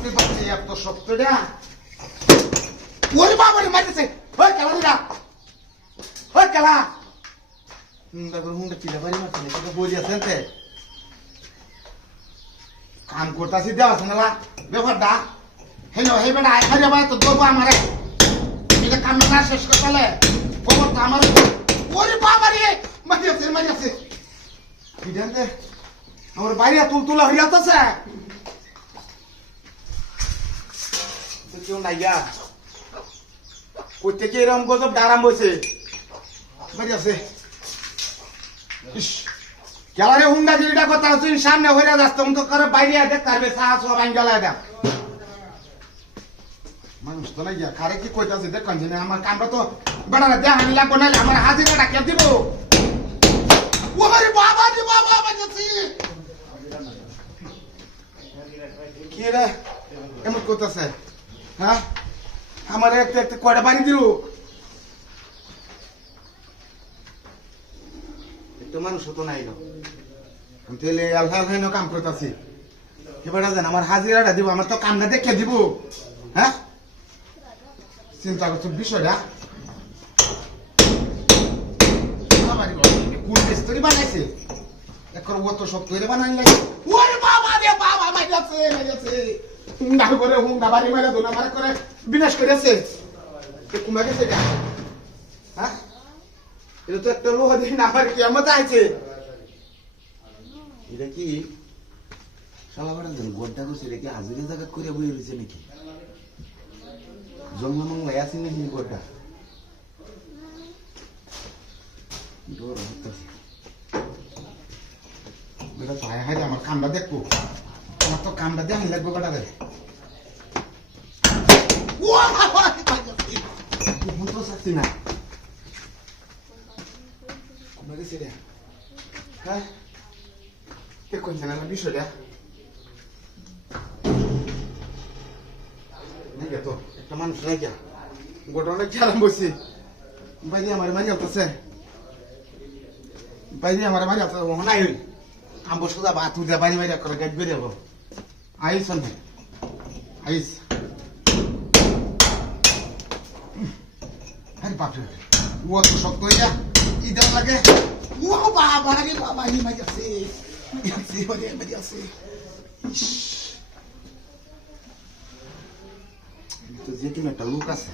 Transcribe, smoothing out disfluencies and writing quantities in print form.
বুঝতে পারছি এত শক্তটা ওরে বাবা রে মারতেছে ওই খেলা দিরা ওই খেলা দেখো হুন্ডা চিলা বাড়ি মারছে না বলি আছেন তে কাম করতেছি দেওয়া আছে না ব্যাপারটা হেলো হে বেটা আয় খাইয়া ভাই তো দেবো আমারে এটা কাম না শেষ করতে হলে খবর তো আমার ওরে বাবা রে মারিয়াছে বিধানতে আমার বাইরে তুলতুলা হইয়া আছে কেউ নাই গা কোথেকে এরকম গজব ডারাম বসে মারিয়াছে খেলারে হুন্ডা যেটা কথা তুই সামনে হইয়া যাস তুমি তো করে বাইরে দেখ কারবে সাহস বাঙ্গ গেলা দেখ মানুষ তো নাই গিয়া খারে কি কইতাছে দেখুন যে আমার কামটা তো বেড়ালে দেখানি লাগবো নাহলে আমার হাজিরাটা কে দিব ওরে বাবা রে বাবা বাজাছি কি রে এমন করতেছে হ্যাঁ আমার একটা কয়টা বাড়ি দিল একটা মানুষ হতো নাই তাহলে আল্লাহ আল্লাহ কাম করতেছি এবার জান আমার হাজিরাটা দিব আমার তো কামটা দেখে দিব হ্যাঁ চিন্তা করছো বিষয়টা কোন মিস্ত্রি বানাইছে এখন ও তো সব তৈরি বানাই লাগে ওরে বাবা রে বাবা মাইয়াছে হুন্ডা করে হুন্ডা বাড়ি মারা দোনা মারা করে বিনাশ করেছে কুমা গেছে এটা হ্যাঁ এটা তো একটা লোহা দিয়ে না আমার কিয়ামত আইছে এটা কি শালা বাড়া যেন গোড্ডা করছে রে কি হাজিরা জায়গা করে বই রয়েছে নাকি জঙ্গল মঙ্গল আছে নাকি গোড্ডা ডোর হচ্ছে বেটা তো হায় হায় আমার কামটা দেখবো আমার তো কামটা দেখি লাগবো বেটা রে তো শাস্তি না হ্যাঁ দেখুন জানালা বিষয়টা তো একটা মানুষ নাই গিয়া ঘটনা খেয়াল বসছি বাইরে আমার মারি আলতেছে বাইরে আমার মারি আলতে নাই আম্ব সোজা বা তুই বাড়ি বাইরে করে গাছ বেরিয়ে যাবো আইস আইস আরে বাপরে ও তো শক্ত হয়ে যা ইদার লাগে ও বাবা রে বাবা হি মারি আছে মারি আছে তো যে কোনো একটা লোক আছে